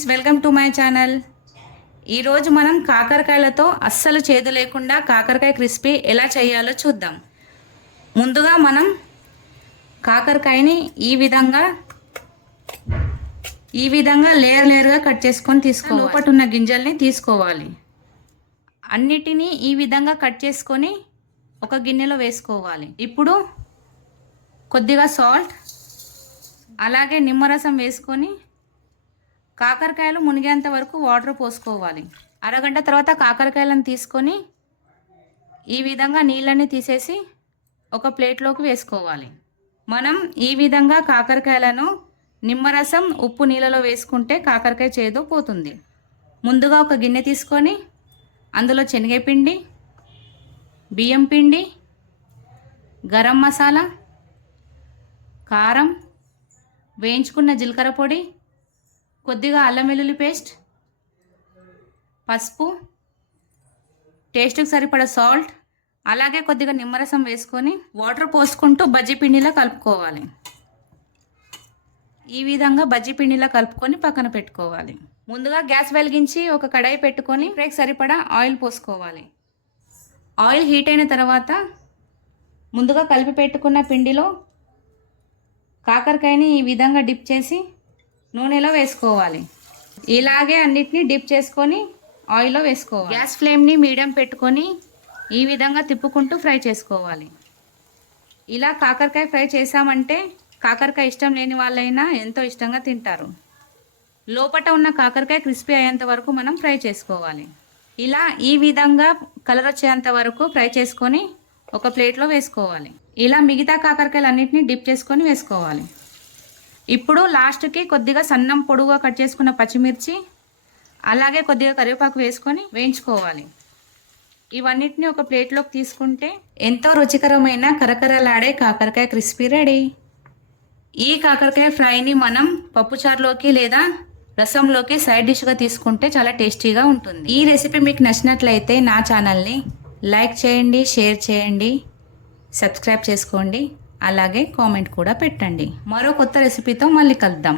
Friends, welcome to my channel. ఈరోజు మనం కాకరకాయలతో అస్సలు చేదు లేకుండా కాకరకాయ క్రిస్పీ ఎలా చేయాలో చూద్దాం. ముందుగా మనం కాకరకాయని ఈ విధంగా లేయర్గా కట్ చేసుకొని తీసుకోవాలి. లోపల ఉన్న గింజల్ని తీసుకోవాలి. అన్నిటినీ ఈ విధంగా కట్ చేసుకొని ఒక గిన్నెలో వేసుకోవాలి. ఇప్పుడు కొద్దిగా సాల్ట్ అలాగే నిమ్మరసం వేసుకొని కాకరకాయలు మునిగేంత వరకు వాటర్ పోసుకోవాలి. అరగంట తర్వాత కాకరకాయలను తీసుకొని ఈ విధంగా నీళ్ళని తీసేసి ఒక ప్లేట్లోకి వేసుకోవాలి. మనం ఈ విధంగా కాకరకాయలను నిమ్మరసం ఉప్పు నీళ్ళలో వేసుకుంటే కాకరకాయ చేదు పోతుంది. ముందుగా ఒక గిన్నె తీసుకొని అందులో శనగపిండి, బియ్యం పిండి, గరం మసాలా, కారం, వేయించుకున్న జీలకర్ర పొడి, కొద్దిగా అల్లం వెల్లుల్లి పేస్ట్, పసుపు, టేస్ట్కి సరిపడా సాల్ట్, అలాగే కొద్దిగా నిమ్మరసం వేసుకొని వాటర్ పోసుకుంటూ బజ్జీ పిండిలా కలుపుకోవాలి. ఈ విధంగా బజ్జీ పిండిలా కలుపుకొని పక్కన పెట్టుకోవాలి. ముందుగా గ్యాస్ వెలిగించి ఒక కడాయి పెట్టుకొని ఫ్రైకి సరిపడా ఆయిల్ పోసుకోవాలి. ఆయిల్ హీట్ అయిన తర్వాత ముందుగా కలిపి పెట్టుకున్న పిండిలో కాకరకాయని ఈ విధంగా డిప్ చేసి నూనెలో వేసుకోవాలి. ఇలాగే అన్నిటినీ డిప్ చేసుకొని ఆయిల్లో వేసుకోవాలి. గ్యాస్ ఫ్లేమ్ని మీడియం పెట్టుకొని ఈ విధంగా తిప్పుకుంటూ ఫ్రై చేసుకోవాలి. ఇలా కాకరకాయ ఫ్రై చేసామంటే కాకరకాయ ఇష్టం లేని వాళ్ళైనా ఎంతో ఇష్టంగా తింటారు. లోపట ఉన్న కాకరకాయ క్రిస్పీ అయ్యేంత వరకు మనం ఫ్రై చేసుకోవాలి. ఇలా ఈ విధంగా కలర్ వచ్చేంత వరకు ఫ్రై చేసుకొని ఒక ప్లేట్లో వేసుకోవాలి. ఇలా మిగతా కాకరకాయలు అన్నిటినీ డిప్ చేసుకొని వేసుకోవాలి. ఇప్పుడు లాస్ట్కి కొద్దిగా సన్నం పొడుగుగా కట్ చేసుకున్న పచ్చిమిర్చి అలాగే కొద్దిగా కరివేపాకు వేసుకొని వేయించుకోవాలి. ఇవన్నిటిని ఒక ప్లేట్లోకి తీసుకుంటే ఎంతో రుచికరమైన కరకరలాడే కాకరకాయ క్రిస్పీ రెడీ. ఈ కాకరకాయ ఫ్రైని మనం పప్పుచారులోకి లేదా రసంలోకి సైడ్ డిష్గా తీసుకుంటే చాలా టేస్టీగా ఉంటుంది. ఈ రెసిపీ మీకు నచ్చినట్లయితే నా ఛానల్ని లైక్ చేయండి, షేర్ చేయండి, సబ్స్క్రైబ్ చేసుకోండి, అలాగే కామెంట్ కూడా పెట్టండి. మరో కొత్త రెసిపీతో మళ్ళీ కలుద్దాం.